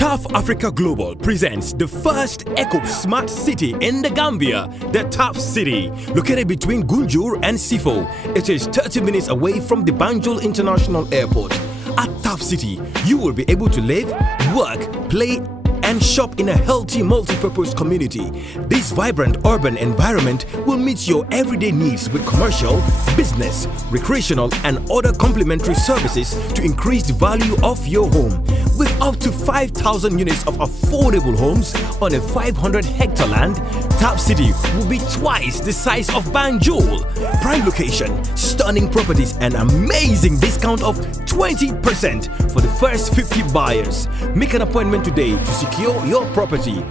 TAF Africa Global presents the first eco-smart city in the Gambia, the TAF City, located between Gunjur and Sifo. It is 30 minutes away from the Banjul International Airport. At TAF City, you will be able to live, work, play, and shop in a healthy multi-purpose community. This vibrant urban environment will meet your everyday needs with commercial, business, recreational, and other complementary services to increase the value of your home. With up to 5,000 units of affordable homes on a 500-hectare land, TAF City will be twice the size of Banjul. Prime location, stunning properties, and amazing discount of 20% for the first 50 buyers. Make an appointment today to secure your property.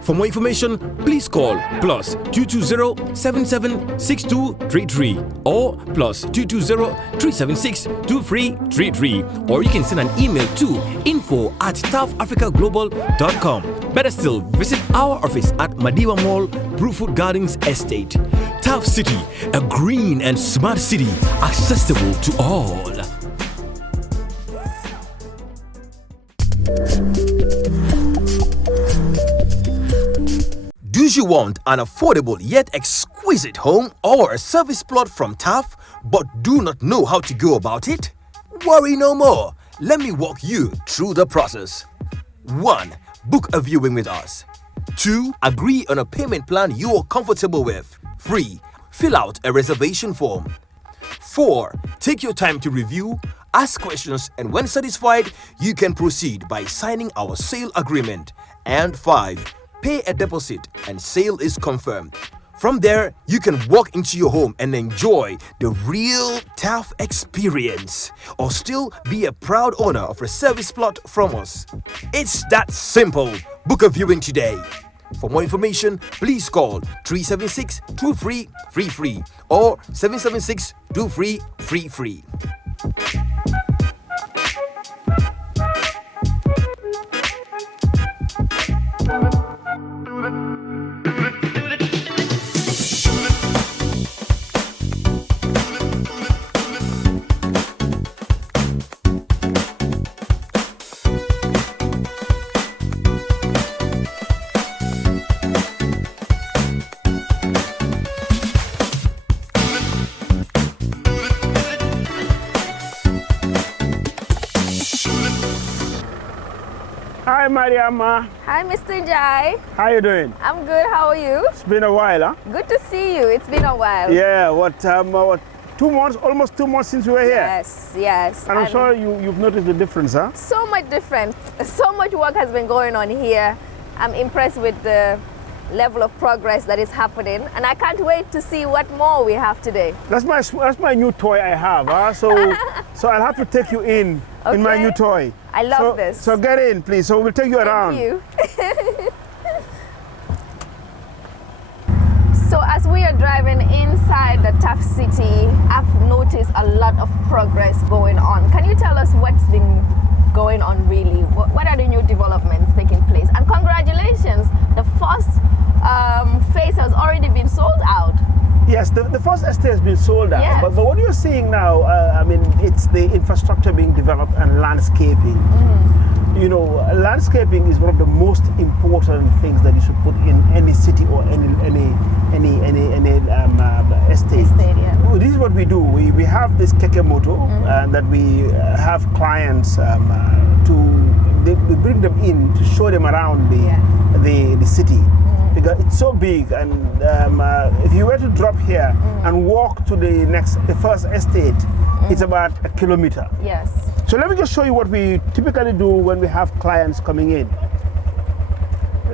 For more information, please call +220-776233 or +220-376-2333, or you can send an email to info@tafafricaglobal.com. Better still, visit our office at Madiba Mall, Bruford Gardens Estate. TAF City, a green and smart city accessible to all. Do you want an affordable yet exquisite home or a service plot from TAF but do not know how to go about it? Worry no more. Let me walk you through the process. 1. Book a viewing with us. 2. Agree on a payment plan you are comfortable with. 3. Fill out a reservation form. 4. Take your time to review, ask questions, and when satisfied, you can proceed by signing our sale agreement. And 5. Pay a deposit and sale is confirmed. From there, you can walk into your home and enjoy the real TAF experience, or still be a proud owner of a service plot from us. It's that simple. Book a viewing today. For more information, please call 376-2333 or 776-2333. Hi, Mariama. Hi, Mr. Njie. How you doing? I'm good. How are you? It's been a while, huh? Good to see you. It's been a while. Yeah. What 2 months? Almost 2 months since we were here. Yes, yes. And I'm sure you've noticed the difference, huh? So much different. So much work has been going on here. I'm impressed with the level of progress that is happening, and I can't wait to see what more we have today. That's my new toy I have, huh? So I'll have to take you in my new toy. I love this. So get in, please. So we'll take you around. Thank you. So as we are driving inside the TAF City, I've noticed a lot of progress going on. Can you tell us what's been going on really? What are the new developments taking place? And congratulations, the first phase has already been sold out. Yes, the first estate has been sold out, yes. but what you're seeing now, I mean, it's the infrastructure being developed and landscaping. You know, landscaping is one of the most important things that you should put in any city or any estate. Yeah. This is what we do. We have this keke moto that we have clients we bring them in to show them around the city. Because it's so big, and if you were to drop here and walk to the first estate, it's about 1 kilometer. Yes. So let me just show you what we typically do when we have clients coming in.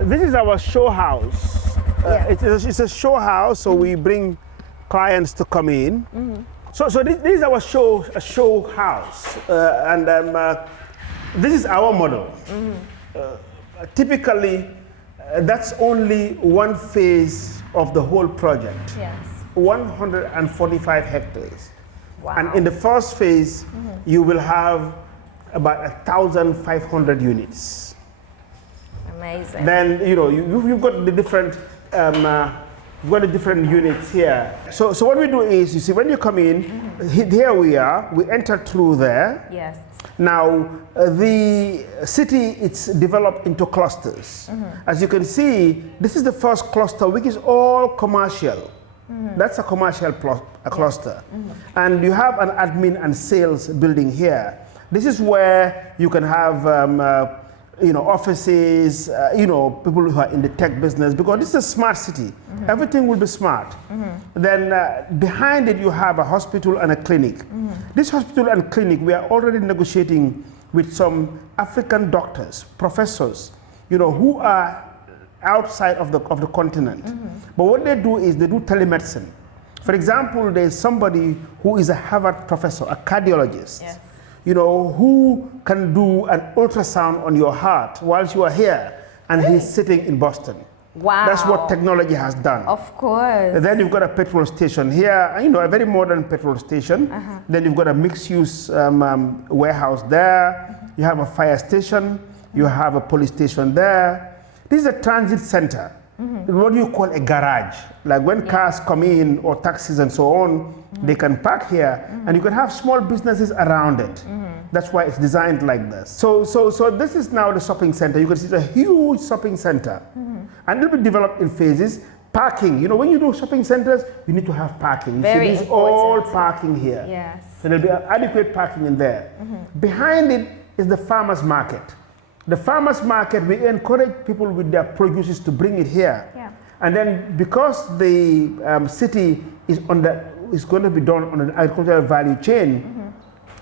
This is our show house. It's a show house, so we bring clients to come in. So this is our show house, and this is our model. Typically, that's only one phase of the whole project. Yes. 145 hectares. Wow. And in the first phase, you will have about 1,500 units. Amazing. Then you've got the different We've got the different units here. So what we do is, you see, when you come in, here we are, we enter through there. Yes. Now, the city, it's developed into clusters. As you can see, this is the first cluster, which is all commercial. That's a commercial cluster. And you have an admin and sales building here. This is where you can have offices, people who are in the tech business, because this is a smart city. Everything will be smart. Then behind it, you have a hospital and a clinic. This hospital and clinic, we are already negotiating with some African doctors, professors, who are outside of the continent. But what they do is they do telemedicine. For example, there's somebody who is a Harvard professor, a cardiologist. Yes. Who can do an ultrasound on your heart whilst you are here, and he's sitting in Boston. Wow. That's what technology has done. Of course. And then you've got a petrol station here, a very modern petrol station. Then you've got a mixed-use warehouse there. You have a fire station. You have a police station there. This is a transit center. What do you call a garage? Like when cars come in, or taxis and so on, they can park here, and you can have small businesses around it. That's why it's designed like this. So this is now the shopping center. You can see it's a huge shopping center. And it'll be developed in phases. Parking, when you do shopping centers, you need to have parking. Very so there's all parking here. Yes. So there'll be adequate parking in there. Behind it is the farmer's market. The farmers market, we encourage people with their produces to bring it here. Yeah. And then because the city is going to be done on an agricultural value chain,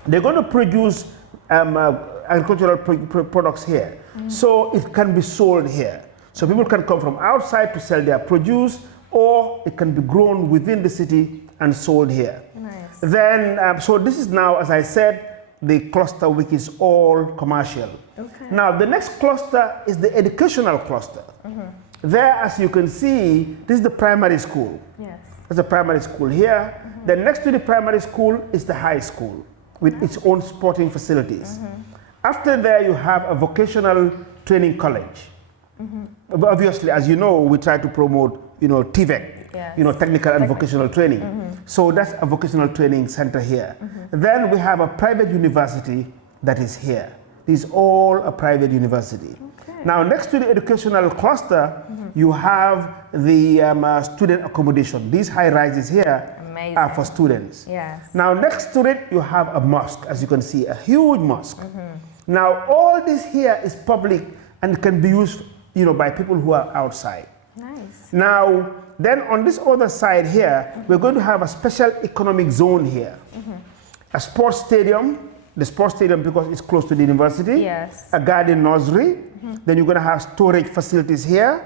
they're going to produce agricultural products here. So it can be sold here. So people can come from outside to sell their produce, or it can be grown within the city and sold here. Nice. Then, so this is now, as I said, the cluster which is all commercial. Okay. Now, the next cluster is the educational cluster. There, as you can see, this is the primary school. Yes. There's a primary school here. Then next to the primary school is the high school with its own sporting facilities. After there, you have a vocational training college. But obviously, as you know, we try to promote, TVEC, Yes. technical and vocational training. So that's a vocational training center here. Then we have a private university that is here. This is all a private university. Okay. Now, next to the educational cluster, you have the student accommodation. These high rises here Amazing. are for students. Yes. Now, next to it, you have a mosque, as you can see, a huge mosque. Now, all this here is public and can be used, by people who are outside. Nice. Now, then on this other side here, we're going to have a special economic zone here. A sports stadium, the sports stadium because it's close to the university. Yes. A garden nursery. Then you're going to have storage facilities here.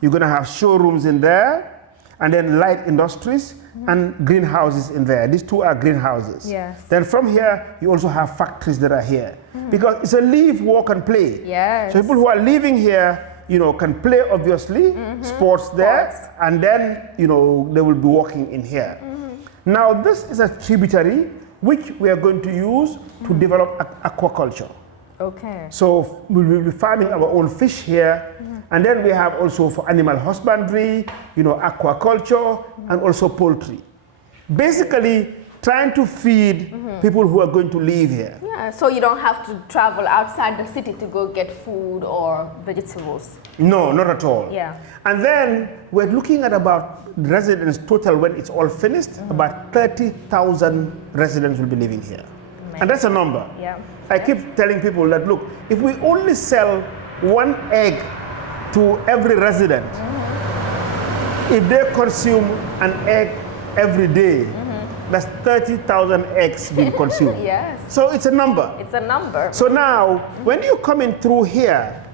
You're going to have showrooms in there. And then light industries and greenhouses in there. These two are greenhouses. Yes. Then from here, you also have factories that are here. Because it's a live, work, and play. Yes. So people who are living here, can play, obviously, sports there, and then, they will be working in here. Now, this is a tributary which we are going to use to develop aquaculture. Okay. So we will be farming our own fish here, and then we have also for animal husbandry, aquaculture, and also poultry. Basically, trying to feed people who are going to live here. Yeah, so you don't have to travel outside the city to go get food or vegetables. No, not at all. Yeah. And then we're looking at about residents total when it's all finished, about 30,000 residents will be living here. Amazing. And that's a number. Yeah. I keep telling people that, look, if we only sell one egg to every resident, if they consume an egg every day, that's 30,000 eggs being consumed. Yes. So it's a number. It's a number. So now, when you come in through here,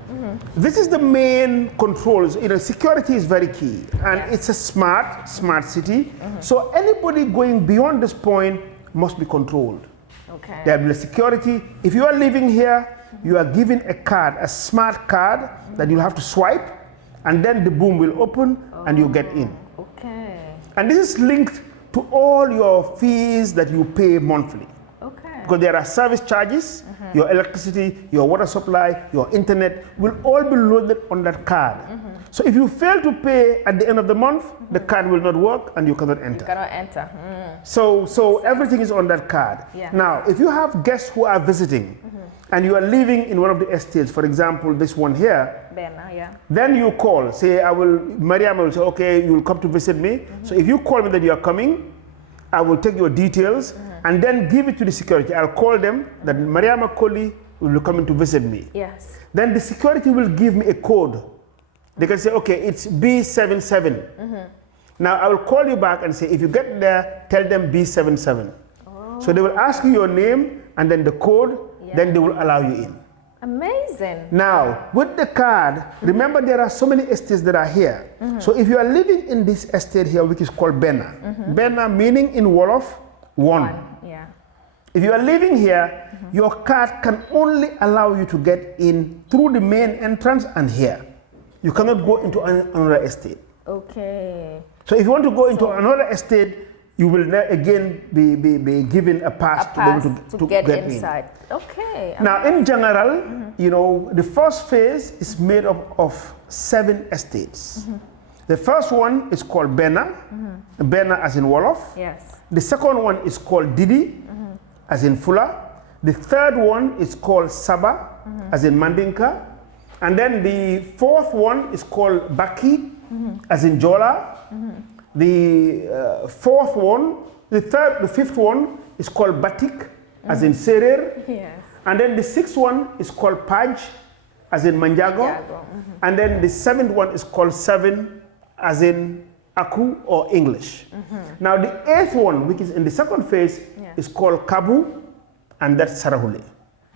this is the main controls. Security is very key, and it's a smart city. So anybody going beyond this point must be controlled. Okay. There will be security. If you are living here, you are given a card, a smart card that you'll have to swipe, and then the boom will open and you get in. Okay. And this is linked to all your fees that you pay monthly. Okay. Because there are service charges, your electricity, your water supply, your internet will all be loaded on that card. So if you fail to pay at the end of the month, the card will not work and you cannot enter. You cannot enter. So everything is on that card. Yeah. Now, if you have guests who are visiting and you are living in one of the estates, for example, this one here, then you call, say, Mariam will say, okay, you will come to visit me. So if you call me that you are coming, I will take your details and then give it to the security. I'll call them that Mariama Koli will be coming to visit me. Yes. Then the security will give me a code. They can say, okay, it's B77. Now I will call you back and say, if you get there, tell them B77. So they will ask you your name and then the code, then they will allow you in. Amazing. Now, with the card, remember there are so many estates that are here. So if you are living in this estate here, which is called Bena. Bena meaning in Wolof, one. Yeah. If you are living here, your card can only allow you to get in through the main entrance and here. You cannot go into another estate. Okay. So if you want to go into another estate, you will again be given a pass, to be able to get inside. In. Okay. Now, in general, you know, the first phase is made up of 7 estates. The first one is called Bena, Bena as in Wolof. Yes. The second one is called Didi, as in Fula. The third one is called Saba, as in Mandinka. And then the fourth one is called Baki, as in Jola. The fourth one, the fifth one is called Batik, as in Serer. Yes. And then the sixth one is called Paj, as in Manjago. And then the seventh one is called Seven, as in Aku or English. Now the eighth one, which is in the second phase, is called Kabu, and that's Sarahule.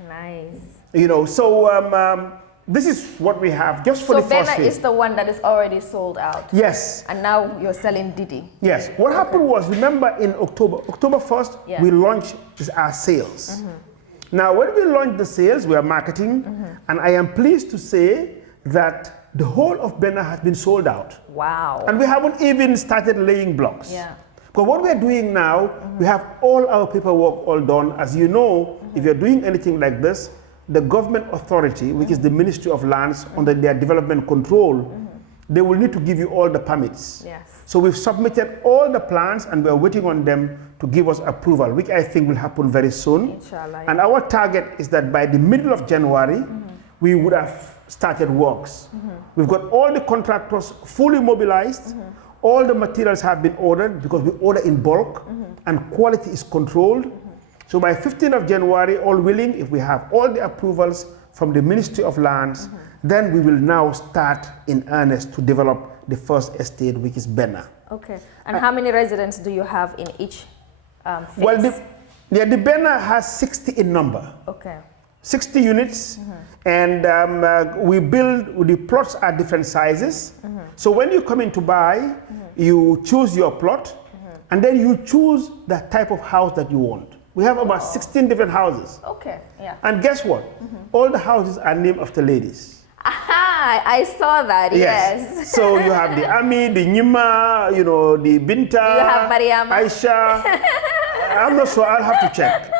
Nice. You know, so this is what we have just for the first phase. So Bena is the one that is already sold out. Yes. And now you're selling Didi. Yes. What happened was, remember in October 1st, we launched our sales. Now, when we launched the sales, we are marketing, and I am pleased to say that the whole of Bena has been sold out. Wow. And we haven't even started laying blocks. Yeah. But what we are doing now, we have all our paperwork all done. As you know, if you're doing anything like this, the government authority, which is the Ministry of Lands, under their development control, they will need to give you all the permits. Yes. So we've submitted all the plans and we're waiting on them to give us approval, which I think will happen very soon. Inshallah. And our target is that by the middle of January, we would have started works. We've got all the contractors fully mobilized. All the materials have been ordered because we order in bulk and quality is controlled. So by 15th of January, all willing, if we have all the approvals from the Ministry of Lands, then we will now start in earnest to develop the first estate, which is Bena. Okay. And how many residents do you have in each phase? Well, the Bena has 60 in number. Okay. 60 units, and the plots are different sizes. So when you come in to buy, you choose your plot, and then you choose the type of house that you want. We have about 16 different houses. Okay, yeah. And guess what? All the houses are named after ladies. Aha, I saw that, yes. So you have the Ami, the Nyima, you know, the Binta, you have Mariam, Aisha. I'm not sure, I'll have to check.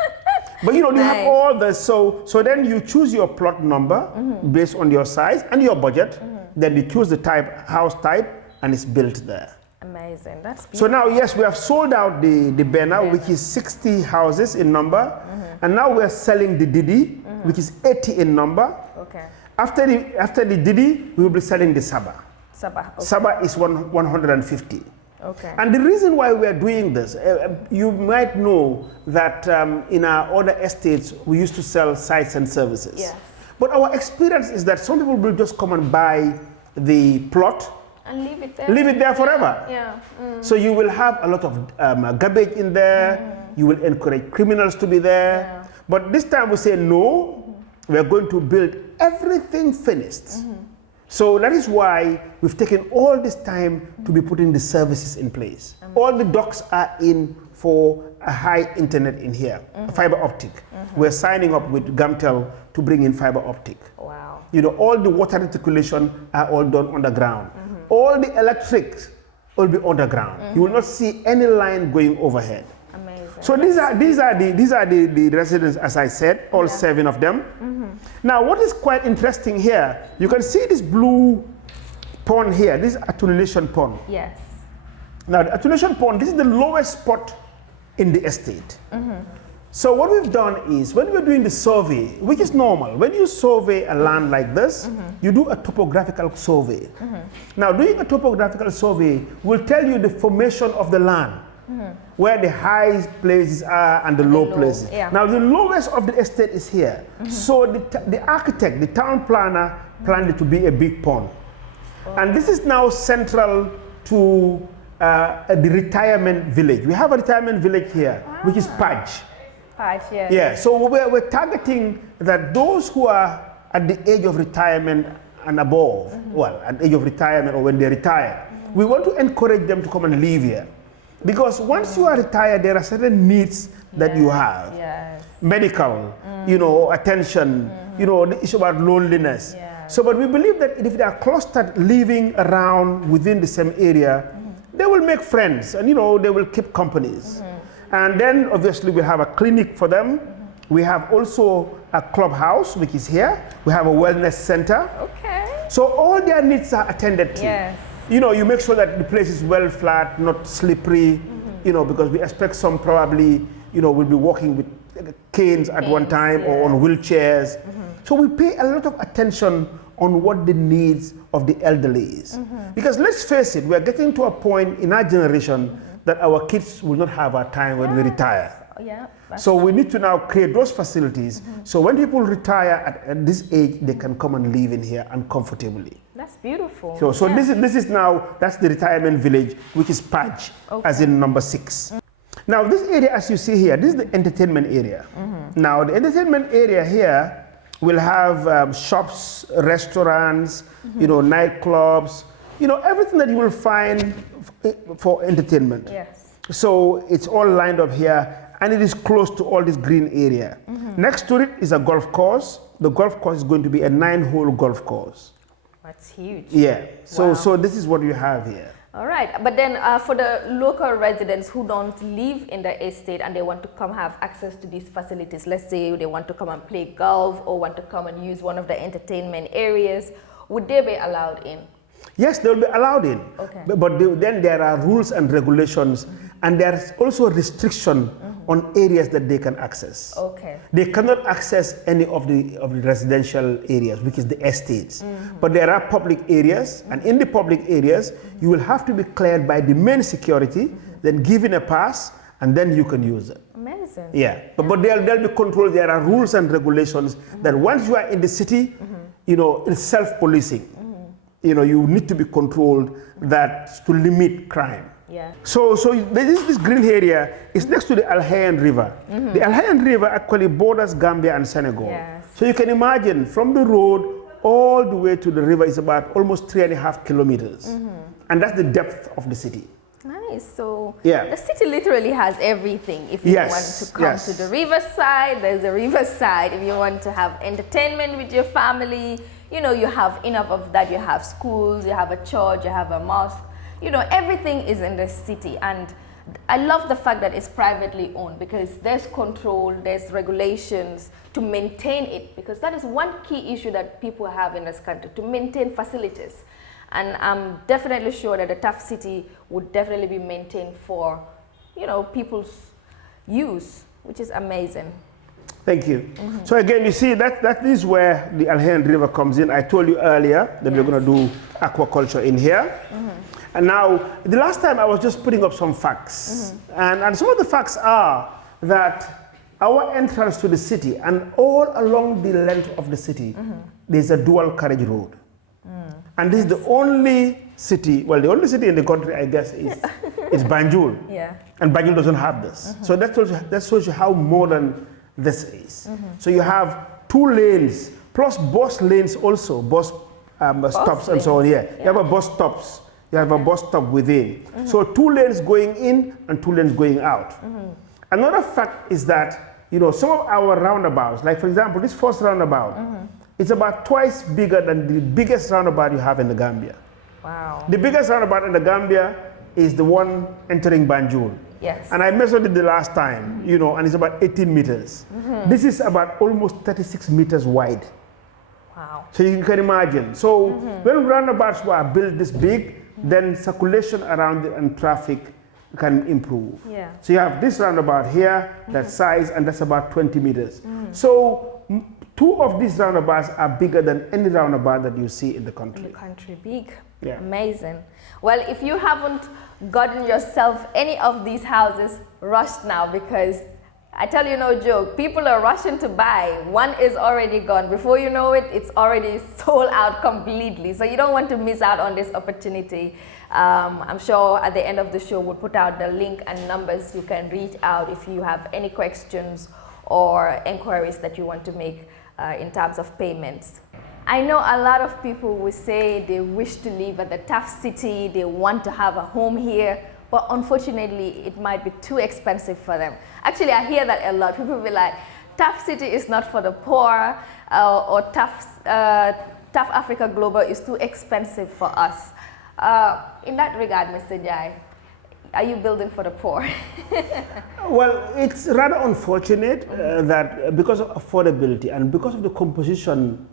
But you know, you have all the, so then you choose your plot number based on your size and your budget. Then you choose the type, house type, and it's built there. Amazing, that's beautiful. So now, yes, we have sold out the Bena, which is 60 houses in number. And now we're selling the Didi, which is 80 in number. Okay. After the Didi, we will be selling the Saba. Saba, okay. Saba is 150. Okay. And the reason why we are doing this, you might know that in our other estates, we used to sell sites and services. Yes. But our experience is that some people will just come and buy the plot and leave it there. Leave it there forever. Yeah. So you will have a lot of garbage in there. You will encourage criminals to be there. Yeah. But this time we say no, we're going to build everything finished. So that is why we've taken all this time to be putting the services in place. All the docks are in for a high internet in here, fiber optic. We're signing up with Gamtel to bring in fiber optic. Wow. You know, all the water reticulation are all done underground. All the electrics will be underground. You will not see any line going overhead. Amazing. So these are the residents, as I said, all 7 of them. Now, what is quite interesting here, you can see this blue pond here. This is attenuation pond. Yes. Now, the attenuation pond, this is the lowest spot in the estate. So what we've done is, when we're doing the survey, which is normal, when you survey a land like this, you do a topographical survey. Now, doing a topographical survey will tell you the formation of the land, where the high places are and the low places. Yeah. Now, the lowest of the estate is here. So the architect, the town planner, planned it to be a big pond. And this is now central to the retirement village. We have a retirement village here, which is Paj. Yes. Yeah, so we're targeting that those who are at the age of retirement and above, well, at the age of retirement or when they retire, we want to encourage them to come and live here. Because once you are retired, there are certain needs that you have. Yes. Medical, you know, attention, you know, the issue about loneliness. So, but we believe that if they are clustered living around within the same area, they will make friends and, you know, they will keep companies. And then obviously we have a clinic for them. We have also a clubhouse, which is here. We have a wellness center. Okay. So all their needs are attended to. Yes. You know, you make sure that the place is well flat, not slippery, you know, because we expect some probably, you know, will be walking with canes at one time or on wheelchairs. So we pay a lot of attention on what the needs of the elderly is. Because let's face it, we are getting to a point in our generation that our kids will not have our time when we retire. So we need to now create those facilities so when people retire at this age, they can come and live in here uncomfortably. That's beautiful. So this is now, that's the retirement village, which is Paj, as in number 6. Now this area, as you see here, this is the entertainment area. Now the entertainment area here will have shops, restaurants, you know, nightclubs, you know, everything that you will find for entertainment. Yes. So it's all lined up here, and it is close to all this green area. Next to it is a golf course. The golf course is going to be a 9-hole golf course. That's huge. Yeah. So so this is what you have here. All right, but then for the local residents who don't live in the estate and they want to come have access to these facilities, let's say they want to come and play golf or want to come and use one of the entertainment areas, would they be allowed in? Yes, they'll be allowed in. Okay. But then there are rules and regulations, and there's also a restriction on areas that they can access. Okay. They cannot access any of the residential areas, which is the estates. But there are public areas, and in the public areas, you will have to be cleared by the main security, then given a pass, and then you can use it. Amazing. Yeah, but they'll be controlled. There are rules and regulations that once you are in the city, you know, it's self-policing. You know, you need to be controlled that to limit crime. Yeah. So this green area is next to the Al Hayan River. The Al Hayan River actually borders Gambia and Senegal. Yes. So you can imagine from the road all the way to the river is about almost 3.5 kilometers. And that's the depth of the city. Nice. So Yeah. the city literally has everything. If you want to come to the riverside, there's a riverside. If you want to have entertainment with your family, you know, you have enough of that. You have schools, you have a church, you have a mosque. You know, everything is in the city. And I love the fact that it's privately owned because there's control, there's regulations to maintain it, because that is one key issue that people have in this country, to maintain facilities. And I'm definitely sure that the TAF City would definitely be maintained for, you know, people's use, which is amazing. Thank you. So again, you see that is where the Al Hayan River comes in. I told you earlier that we're going to do aquaculture in here. And now, the last time I was just putting up some facts. And some of the facts are that our entrance to the city and all along the length of the city, there's a dual carriage road. And this is the only city, well, the only city in the country, I guess, is Banjul. Yeah. And Banjul doesn't have this. So that shows you how modern this is. So you have 2 lanes, plus bus lanes also, bus stops and so on. Yeah. You have a bus stops. You have a bus stop within. So 2 lanes going in and 2 lanes going out. Another fact is that, you know, some of our roundabouts, like for example, this first roundabout, it's about twice bigger than the biggest roundabout you have in the Gambia. Wow. The biggest roundabout in the Gambia is the one entering Banjul. Yes. And I measured it the last time, you know, and it's about 18 meters. This is about almost 36 meters wide. Wow. So you can imagine. So when roundabouts were built this big, then circulation around it and traffic can improve. Yeah. So you have this roundabout here, that size, and that's about 20 meters. So two of these roundabouts are bigger than any roundabout that you see in the country. In the country, big. Yeah. Amazing. Well, if you haven't gotten yourself any of these houses, rush now, because I tell you no joke, people are rushing to buy. One is already gone. Before you know it, it's already sold out completely. So you don't want to miss out on this opportunity. I'm sure at the end of the show we'll put out the link and numbers you can reach out if you have any questions or inquiries that you want to make in terms of payments. I know a lot of people will say they wish to live at the TAF City, they want to have a home here, but unfortunately it might be too expensive for them. Actually, I hear that a lot. People will be like, TAF City is not for the poor, or TAF Africa Global is too expensive for us. In that regard, Mr. Njie, are you building for the poor? Well, it's rather unfortunate that because of affordability and because of the composition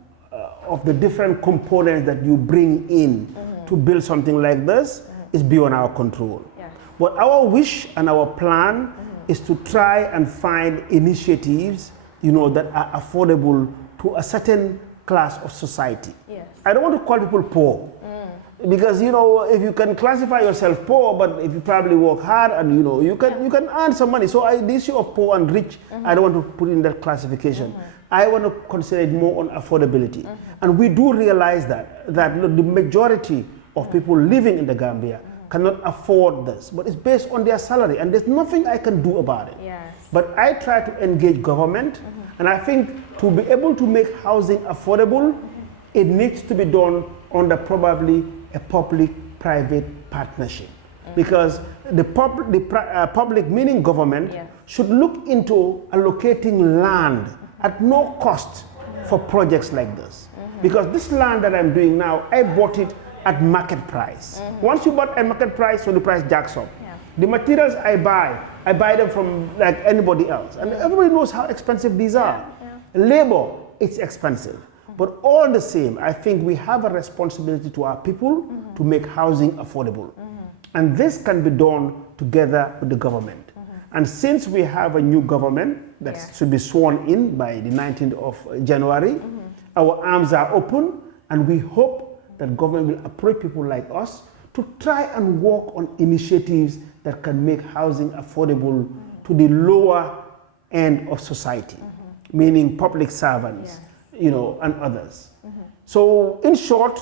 of the different components that you bring in to build something like this is beyond our control. Yeah. But our wish and our plan is to try and find initiatives, you know, that are affordable to a certain class of society. Yes. I don't want to call people poor. Because, you know, if you can classify yourself poor, but if you probably work hard and, you know, you can earn some money. So the issue of poor and rich, I don't want to put in that classification. I want to consider it more on affordability. And we do realize that the majority of people living in the Gambia cannot afford this, but it's based on their salary and there's nothing I can do about it. Yes. But I try to engage government, and I think to be able to make housing affordable, it needs to be done under probably a public-private partnership, because the public, meaning government, should look into allocating land at no cost for projects like this. Because this land that I'm doing now, I bought it at market price. Once you bought at market price, so the price jacks up. The materials I buy them from like anybody else, and everybody knows how expensive these are. Labor, it's expensive. But all the same, I think we have a responsibility to our people to make housing affordable. And this can be done together with the government. And since we have a new government that should be sworn in by the 19th of January, our arms are open, and we hope that government will approach people like us to try and work on initiatives that can make housing affordable to the lower end of society, meaning public servants, you know, and others. So in short,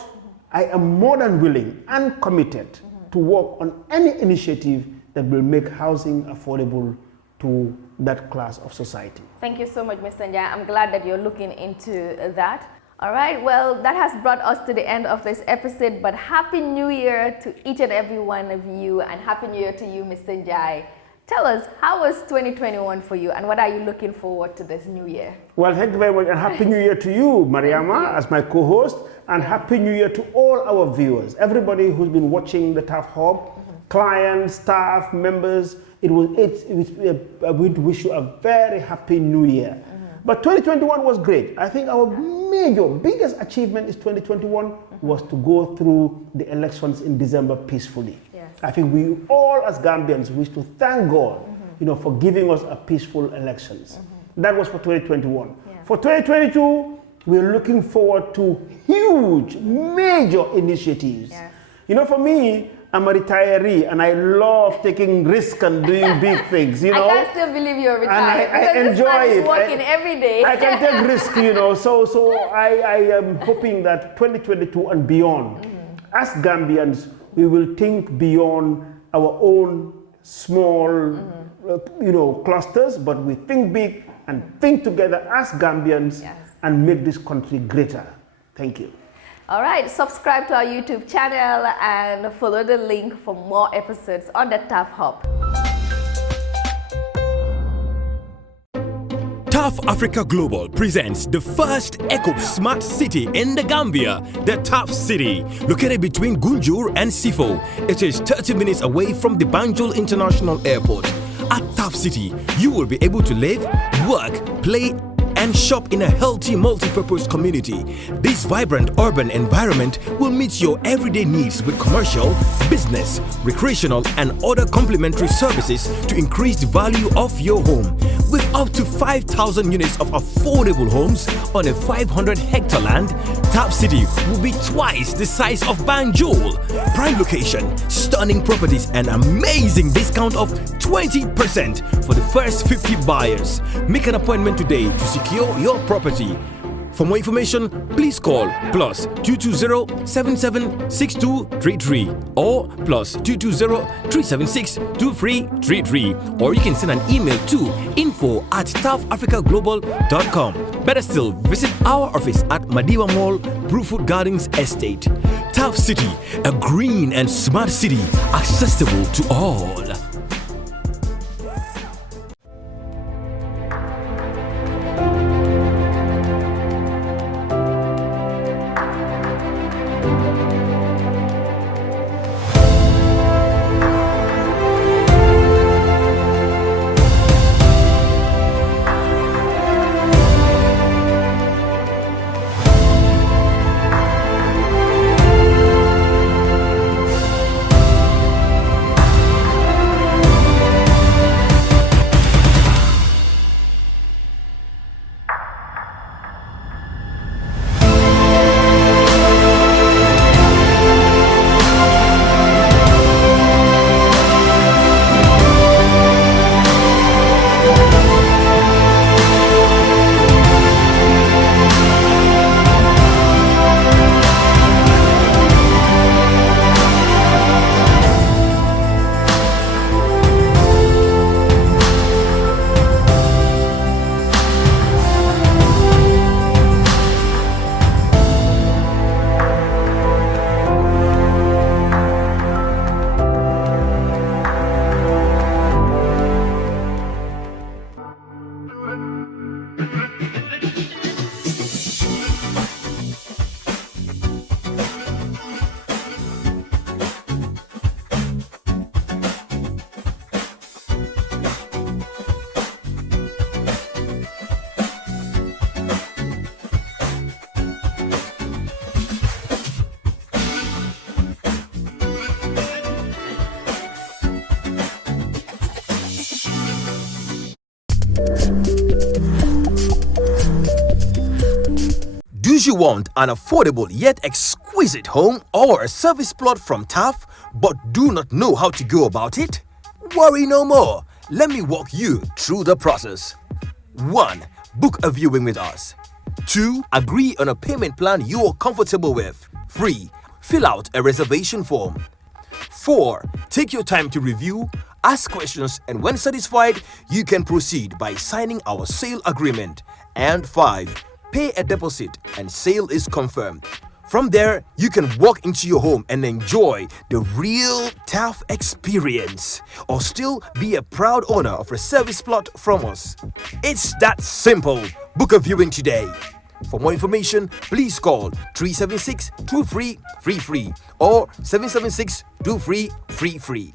I am more than willing and committed to work on any initiative that will make housing affordable to that class of society. Thank you so much, Mr. Njie. I'm glad that you're looking into that. All right, well, that has brought us to the end of this episode, but Happy New Year to each and every one of you, and Happy New Year to you, Mr. Njie. Tell us, how was 2021 for you, and what are you looking forward to this new year? Well, thank you very much, and Happy New Year to you, Mariama, as my co-host, and Happy New Year to all our viewers, everybody who's been watching the TAF Hub, clients, staff, members. We wish you a very happy New Year. But 2021 was great. I think our biggest achievement is 2021 was to go through the elections in December peacefully. I think we all as Gambians wish to thank God, you know, for giving us a peaceful elections. That was for 2021. For 2022, we're looking forward to huge, major initiatives. You know, for me, I'm a retiree and I love taking risks and doing big things, you know. I can't still believe you're retired. And I enjoy it. Working every day. I can take risks, you know. So I am hoping that 2022 and beyond, as Gambians, we will think beyond our own small, you know, clusters, but we think big and think together as Gambians and make this country greater. Thank you. All right, subscribe to our YouTube channel and follow the link for more episodes on the TAF Hub. TAF Africa Global presents the first Eco Smart City in the Gambia, the TAF City, located between Gunjur and Sifo. It is 30 minutes away from the Banjul International Airport. At TAF City, you will be able to live, work, play, and shop in a healthy multi-purpose community. This vibrant urban environment will meet your everyday needs with commercial, business, recreational, and other complementary services to increase the value of your home. With up to 5,000 units of affordable homes on a 500-hectare land, TAF City will be twice the size of Banjul. Prime location, stunning properties, and amazing discount of 20% for the first 50 buyers. Make an appointment today to secure your property. For more information, please call +220-776233 or +220-376-2333, or you can send an email to info@tafafricaglobal.com. Better still, visit our office at Madiba Mall, Brewfoot Gardens Estate. TAF City, a green and smart city accessible to all. Do you want an affordable yet exquisite home or a service plot from TAF but do not know how to go about it? Worry no more. Let me walk you through the process. 1. Book a viewing with us. 2. Agree on a payment plan you are comfortable with. 3. Fill out a reservation form. 4. Take your time to review, ask questions, and when satisfied, you can proceed by signing our sale agreement. And 5. Pay a deposit and sale is confirmed. From there, you can walk into your home and enjoy the real TAF experience, or still be a proud owner of a service plot from us. It's that simple. Book a viewing today. For more information, please call 376-2333 or 776-2333.